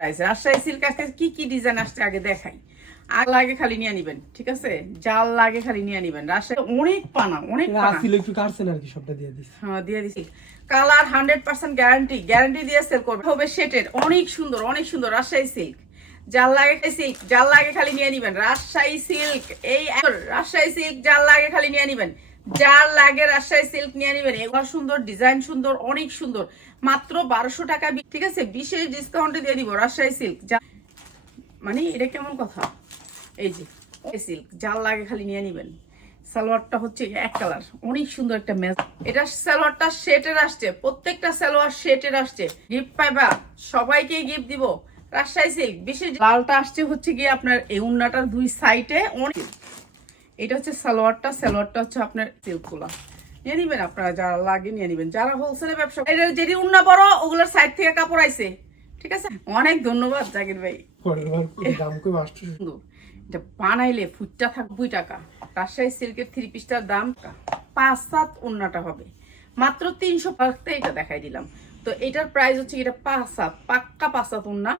Rajshahi silk আজকে কি কি ডিজাইন আসছে আগে দেখাই। আর লাগে খালি নিয়ে নিবেন ঠিক আছে? জাল লাগে খালি নিয়ে নিবেন। রাজশাহী অনেক পানা অনেক আসছিল একটু কাটছেন আর কি সবটা দিয়ে দিচ্ছি হ্যাঁ দিয়ে দিছি। Colour hundred percent guarantee guarantee দিয়ে সেল করবে। হবে সেটের অনেক সুন্দর অনেক সুন্দর রাজশাহী সিল্ক জাল লাগে সিল্ক জাল লাগে খালি নিয়ে নিবেন। রাজশাহী সিল্ক এই রাজশাহী সিল্ক জাল লাগে খালি নিয়ে নিবেন। যার লাগে রাজশাহী সিল্ক নিয়ে নিবেন। এগুলো সুন্দর ডিজাইন সুন্দর, অনেক সুন্দর। মাত্র বারোশো টাকা ঠিক আছে? বিশেষ ডিসকাউন্টে দিয়ে দিব রাজশাহী সিল্ক মানে এটা কেমন কথা? এই যে সিল্ক জাল লাগে খালি নিয়ে নিবেন। সালোয়ারটা হচ্ছে এক কালার। অনেক সুন্দর একটা ম্যাচ এটা সালোয়ারটা শেটের আসছে। প্রত্যেকটা সালোয়ার শেটের আসছে। গিফট পাইবা, সবাইকে গিফট দিব। রাজশাহী সিল্ক বিশেষ লালটা আসছে হচ্ছে গিয়ে আপনার এই উন্নাটার দুই সাইডে অনেক এটা হচ্ছে সালোয়ারটা সালোয়ারটা হচ্ছে আপনার সিল্কগুলা নিয়ে নিবেন আপনারা যারা লাগে নিয়ে নিবেন। যারা হোলসেলে ব্যবসা এটা যেটি উন্না বড় ওগুলোর সাইড থেকে কাপড় আইছে। ঠিক আছে? অনেক ধন্যবাদ জাকির ভাই। এটা বানাইলে ফুটটা থাকবই টাকা। রাজশাহী সিল্কের থ্রি পিসটার দাম পাঁচ সাত ওন্নাটা হবে। মাত্র তিনশো পাঁচতে এটা দেখাই দিলাম। তো এটার প্রাইস হচ্ছে এটা পাঁচ সাত পাক্কা পাঁচ সাত ওন্না